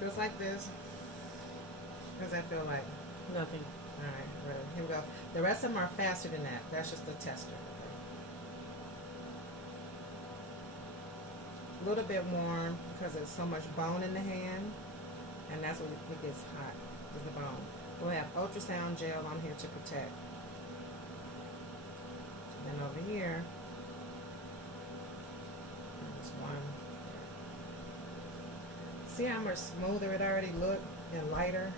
Feels like this. What does that feel like? Nothing. All right, ready. Here we go. The rest of them are faster than that. That's just the tester. A little bit warm because there's so much bone in the hand, and that's when it gets hot, is the bone. We'll have ultrasound gel on here to protect. Then over here, there's one. See how much smoother it already looked and lighter?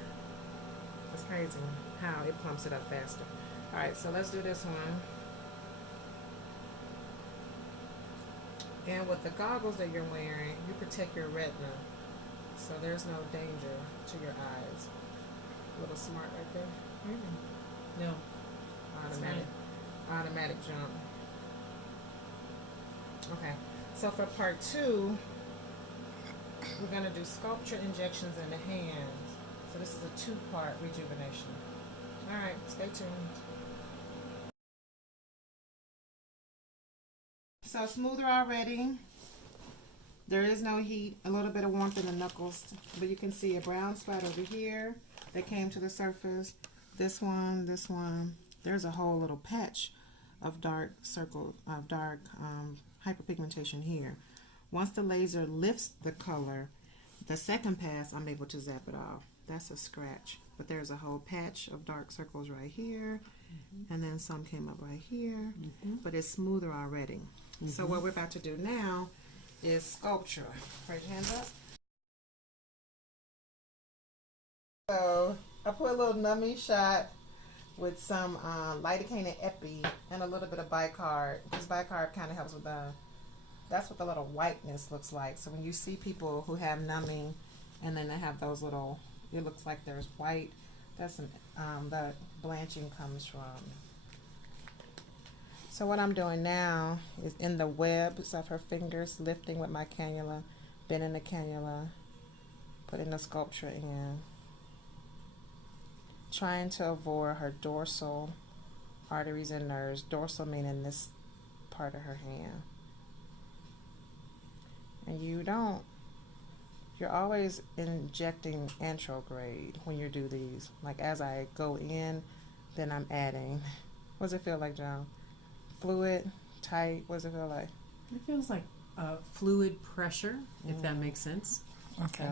It's crazy how it pumps it up faster. All right, so let's do this one. And with the goggles that you're wearing, you protect your retina, so there's no danger to your eyes. A little smart right there. No. Automatic jump. Okay, so for part 2, we're going to do Sculptra injections in the hands. So this is a 2-part rejuvenation. All right, stay tuned. So smoother already. There is no heat. A little bit of warmth in the knuckles, but you can see a brown spot over here that came to the surface. This one. There's a whole little patch of dark circle of dark hyperpigmentation here. Once the laser lifts the color, the second pass, I'm able to zap it off. That's a scratch, but there's a whole patch of dark circles right here, and then some came up right here, but it's smoother already. So what we're about to do now is Sculptra. Raise your hands up. So I put a little numbing shot with some lidocaine and epi and a little bit of bicarb. This bicarb kind of helps with that's what the little whiteness looks like. So when you see people who have numbing and then they have those little, it looks like there's white, that's some, the blanching comes from. So what I'm doing now is in the webs of her fingers, lifting with my cannula, bending the cannula, putting the Sculptra in, trying to avoid her dorsal arteries and nerves, dorsal meaning this part of her hand. And you're always injecting antrograde when you do these. Like as I go in, then I'm adding. What does it feel like, John? Fluid, tight, what does it feel like? It feels like fluid pressure, if that makes sense. Okay.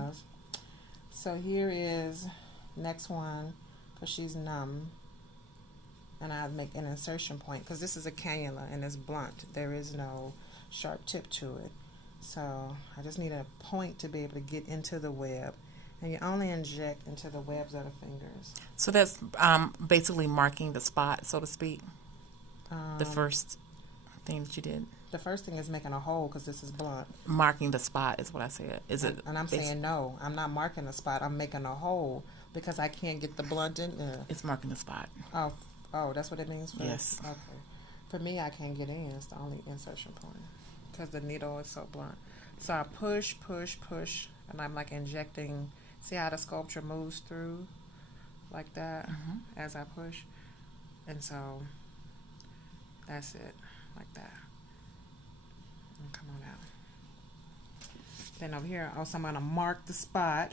So here is next one, because she's numb. And I make an insertion point, because this is a cannula and it's blunt. There is no sharp tip to it. So I just need a point to be able to get into the web. And you only inject into the webs of the fingers. So that's basically marking the spot, so to speak. The first thing that you did. The first thing is making a hole because this is blunt. Marking the spot is what I said. Is it? And I'm saying no. I'm not marking the spot. I'm making a hole because I can't get the blunt in there. It's marking the spot. Oh, that's what it means? Yes. Okay. For me, I can't get in. It's the only insertion point because the needle is so blunt. So I push, and I'm like injecting. See how the Sculptra moves through like that as I push? And so that's it, like that. And come on out. Then over here, also I'm gonna mark the spot.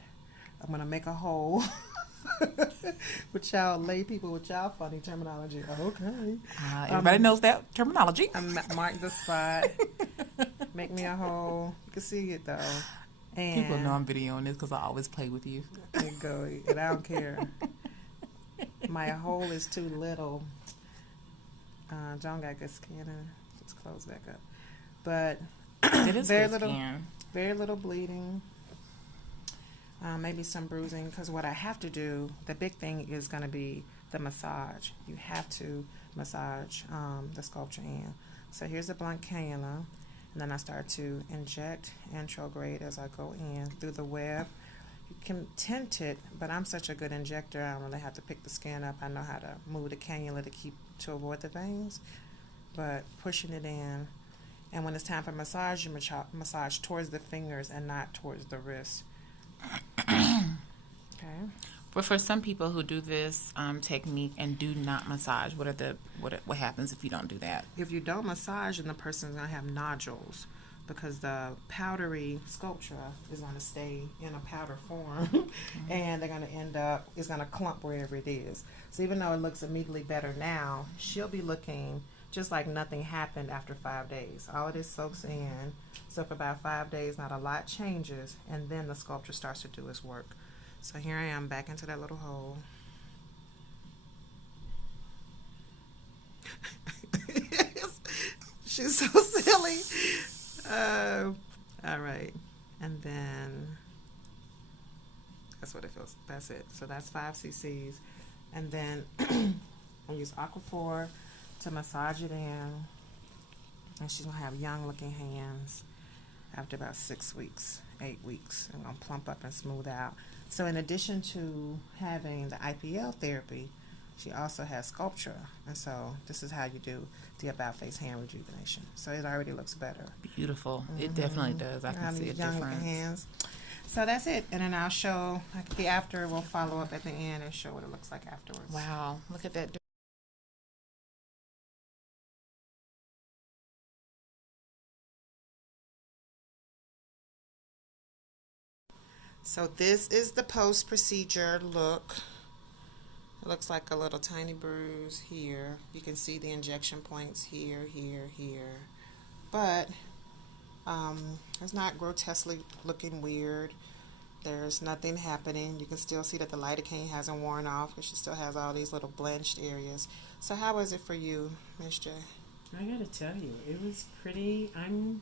I'm gonna make a hole. With y'all lay people with y'all funny terminology. Okay. Everybody knows that terminology. I'm mark the spot. Make me a hole. You can see it though. And people know I'm videoing this because I always play with you. There you go. And I don't care. My hole is too little. John got good skin and just close back up. But it is very good little, skin. Very little bleeding. Maybe some bruising because what I have to do, the big thing is going to be the massage. You have to massage the Sculptra in. So here's the blunt cannula, and then I start to inject antrograde as I go in through the web. You can tint it, but I'm such a good injector, I don't really have to pick the skin up. I know how to move the cannula to avoid the veins, but pushing it in. And when it's time for massage, you massage towards the fingers and not towards the wrist. Okay. But for some people who do this technique and do not massage, what happens if you don't do that? If you don't massage, then the person's gonna have nodules. because the powdery Sculptra is going to stay in a powder form and they're going to end up, it's going to clump wherever it is. So even though it looks immediately better now, she'll be looking just like nothing happened after 5 days. All of this soaks in. So for about 5 days, not a lot changes, and then the Sculptra starts to do its work. So here I am back into that little hole. She's so silly. All right. And then that's what it feels. That's it. So that's 5 cc's. And then I use Aquaphor to massage it in. And she's going to have young looking hands after about 6 weeks, 8 weeks. I'm going to plump up and smooth out. So in addition to having the IPL therapy, she also has Sculptra. And so this is how you do the about face hand rejuvenation. So it already looks better. Beautiful. It definitely does. I can see a young looking difference. hands. So that's it. And then I'll show the after. We'll follow up at the end and show what it looks like afterwards. Wow. Look at that. So this is the post-procedure look. It looks like a little tiny bruise here. You can see the injection points here, here, here. But it's not grotesquely looking weird. There's nothing happening. You can still see that the lidocaine hasn't worn off because she still has all these little blenched areas. So how was it for you, Miss J? I gotta tell you, it was pretty. I'm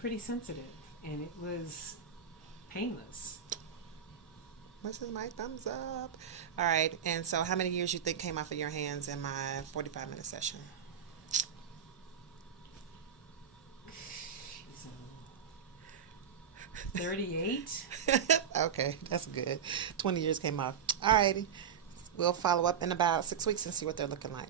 pretty sensitive, and it was painless. This is my thumbs up. All right, and so how many years you think came off of your hands in my 45-minute session? 38. Okay, that's good. 20 years came off. All righty. We'll follow up in about 6 weeks and see what they're looking like.